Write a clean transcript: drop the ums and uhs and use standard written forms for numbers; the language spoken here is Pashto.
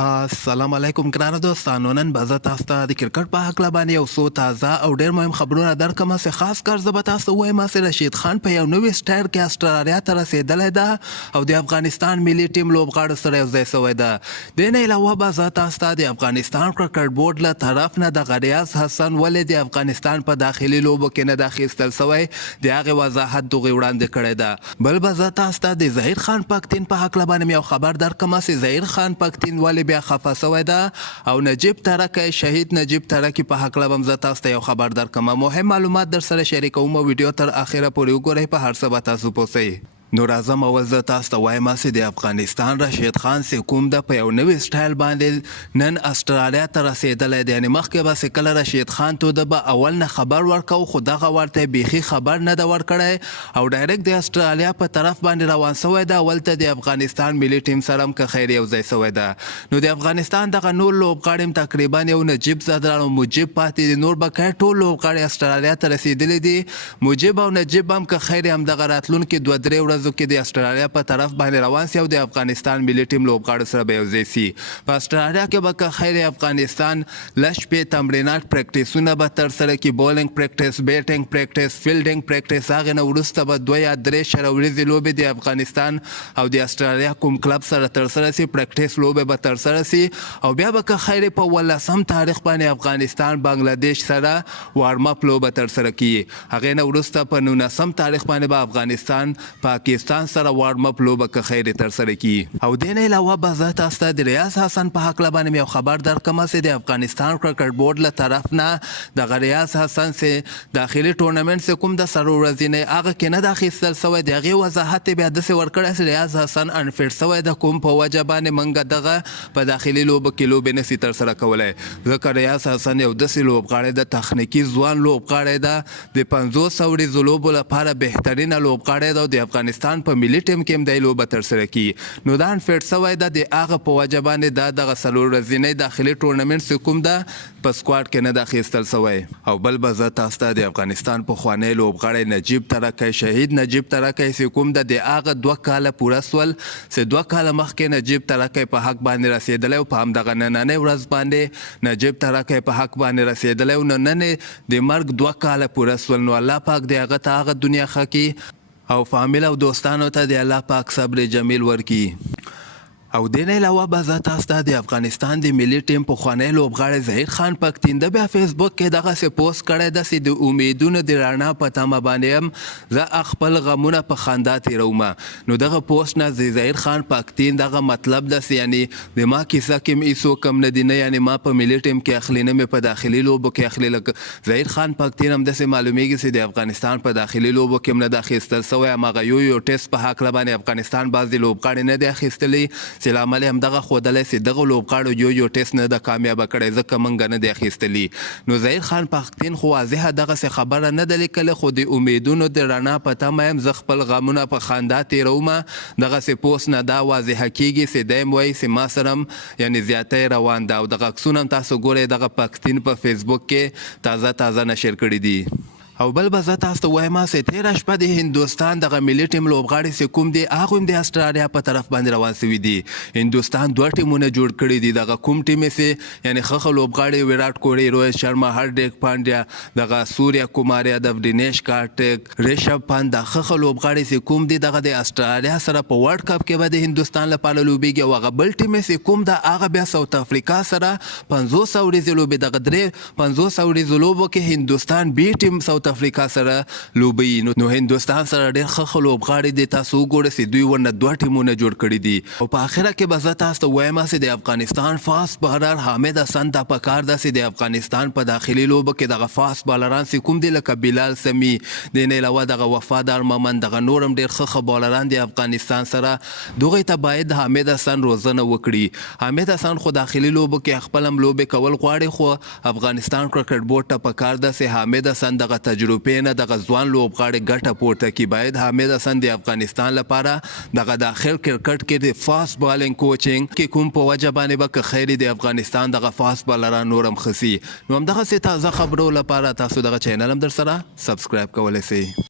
السلام علیکم ګرانو دوستانو. نن به زه تاسو ته د کرکټ په هکله باندې یو څو تازه او ډېر مهم خبرونه درکړم. چې خاص کر زه به تاسو ته ووایم چې رشید خان په یو نوي سټایل کې اسټرالیا ته رسېدلی ده او د افغانستان ملي ټیم لوبغاړو سره یوځای سوی ده. دې نه علاوه به زه تاسو ته د افغانستان کرکټ بورډ له طرف نه د ریاض حسن ولې د افغانستان په داخلي لوبو کې نه ده اخیستل سوی د هغې وضاحت دغې وړاندې کړی ده. بل به زه تاسو ته د ظهیر خان پښتین په هکله باندې یو خبر درکړم چې ظهیر خان پښتین ولې بیا خفه سوی ده او نجیب ترکی شهید نجیب ترکی په هکله به هم زه تاسو ته یو خبر درکړم. مهم معلومات در سره شریکوم. ویډیو تر اخره پورې وګورئ، په هر څه به تاسو پوه سئ. نو راځم اول زه تاسو ته وایم چې د افغانستان رشید خان چې کوم ده په یو نوي سټایل باندې نن اسټرالیا ته رسېدلی دی. یعنې مخکې به چې کله رشید خان ته ده به اول نه خبر ورکو، خو دغه ورته بیخي خبر نه ده ورکړی او ډایرکټ د اسټرالیا په طرف باندې روان سوی ده. اول ته د افغانستان ملي ټیم سره هم که خیر یوځای سوی ده. نو د افغانستان دغه نور لوبغاړي هم تقریبا یو نجیب زدران او مجیب پاتې دي. نور بقیه ټول لوبغاړي اسټرالیا ته رسېدلي دي. مجیب او نجیب هم که خیر همدغه راتلونکي 2-3 ورځو کې د اسټرالیا په طرف باندې روان سي او د افغانستان ملي ټیم لوبغاړو سره به یوځای سي. په اسټرالیا کې به که خیر افغانستان لږ شپې تمرینات پریکټسونه به ترسره کړي، بولینګ پریکټس، بیټینګ پریکټس، فیلډینګ پریکټس. هغې نه وروسته به 2 یا 3 شروریزې لوبې د افغانستان او د اسټرالیا کوم کلب سره ترسره سي، پریکټس لوبې به ترسره سي او بیا به که خیر په 18 تاریخ باندې افغانستان بنګلادیش سره وارم اپ لوبه ترسره کړي. هغې نه وروسته په 19 تاریخ باندې به افغانستان پاکستان سره وارم اپ لوبه که خیر ترسره کړي. او دې نه علاوه به زه تاسو ته د ریاض حسن په هکله باندې یو خبر درکړم چې د افغانستان کرکټ بورډ له طرف نه دغه ریاض حسن چې داخلي ټورنمنټ چې کوم د سرو ورځنی هغه کې نه ده اخیستل سوی. د هغې وضاحت یې بیا داسې ورکړی چې ریاض حسن انفټ سوی د کوم په وجه باندې موږ دغه په داخلي لوبو کې لوبې نسي ترسره کولی. ځکه ریاض حسن یو داسې لوبغاړی ده، تخنیکي ځوان لوبغاړی ده، د 500 وریځو لوبو لپاره بهترینه لوبغاړی ده او د افغانستان په ملي ټیم کې هم دی لوبه ترسره کړي. نو دا انفټ سوی ده د هغه په وجه باندې دا دغه څلور ورځنی داخلي ټورنمنټ چې کوم ده په سکواډ کې نه ده اخیستل سوی. او بل به زه تاسو ته د افغانستان پخوانی لوبغاړی نجیب ترکی شهید نجیب ترکی چې کوم ده د هغه 2 کاله پوره سول چې 2 کاله مخکې نجیب ترکی په حق باندې رسېدلی او په همدغه نننۍ ورځ باندې نجیب ترکی په حق باندې رسېدلی او نن د مرګ 2 کاله پوره سول. نو الله پاک د هغه ته هغه دنیا ښه کړي او فامیل او دوستانو ته د الله پاک صبر جمیل ورکړي. او دې نه علاوه به زه تاسو ته د افغانستان د ملي ټیم پخوانی لوبغاړی ظهیر خان پښتین ده بیا فیسبوک کې دغسې پوسټ کړی ده چې د امیدونو د رڼا په تمه باندې هم زه خپل غمونه په خندا تېرومه. نو دغه پوسټ نه د ظهیر خان پښتین دغه مطلب ده چې یعنې د ما کیسه کې م هېڅوک کم نه دي، نه یعنې ما په ملي ټیم کې اخلي نه مې په داخلي لوبو کې اخلي. لکه ظهیر خان پښتین هم داسې معلومیږي چې د افغانستان په داخلي لوبو کې هم نه ده اخیستل سوی. هماغه یو ټیسټ په هکله باندې افغانستان بعضې لوبغاړي نه دي اخیستلي چې له امله یې همدغه ښودلی چې دغه لوبغاړو یو ټیسټ نه ده کامیابه کړی ځکه موږ نه دی اخیستلي. نو ظهیر خان پښتین خو واضحه دغسې خبره نه ده لیکلې، خو د امیدونو د رڼا په تمه یم زه خپل غمونه په خندا تېرومه. دغسې پوسټ نه دا واضحه کېږي چې دی هم وایي چې ما سره هم یعنې زیاتی روان ده. او دغه عکسونه هم تاسو ګورئ دغه پښتین په فیسبوک کې تازه تازه نشر کړي دي. او بل به زه تاسو ته وایم چې تېره شپه د هندوستان دغه ملي ټیم لوبغاړي چې کوم دي هغوی هم د اسټرالیا په طرف باندې روان سوي دي. هندوستان 2 ټیمونه جوړ کړي دي. دغه کوم ټیم چې یعنې ښه لوبغاړي ویراټ کوهلي، روهت شرما، هاردیک پانډیا، دغه سوریا کمار یادو، دینیش کارتک، ریشب پنت، دا ښه لوبغاړي چې کوم دي دغه د اسټرالیا سره په ورلډ کپ کې به د هندوستان لپاره لوبېږي. او هغه بل ټیم چې کوم ده هغه بیا ساوت افریقا سره 500 ورځې لوبې دغه 500 ورځو لوبو کې هندوستان بي ټیم ساوت افریقا سره لوبي. نو هندوستان سره ډېر ښه لوبغاړي دي. تاسو وګورئ چې دوی ورنه 2 ټیمونه جوړ کړي دي. او په آخره کې به زه تاسو ته وایم چې د افغانستان فاست بالر حامد حسن ته پکار ده چې د افغانستان په داخلي لوبو کې دغه فاست بالران چې کوم دي لکه بلال سمی، د نه علاوه دغه وفادار مومن، دغه نور هم ډېر ښه بالران د افغانستان سره دغوی ته باید حامد حسن روزنه وکړي. حامد حسن خو داخلي لوبو کې خپل هم لوبې کول غواړي، خو افغانستان کرکټ بورډ ته پکار ده چې حامد حسن دغه تجربې نه دغه ځوان لوبغاړي ګټه پورته کړي. باید حامد حسن د افغانستان لپاره دغه داخل کرکټ کې د فاست بالینګ کوچینګ کې کوم په وجه باندې به که خیر د افغانستان دغه فاست بالران نور هم ښه سي. نو همدغسې تازه خبرو لپاره تاسو دغه چینل هم در سره سبسکرایب کولی سئ.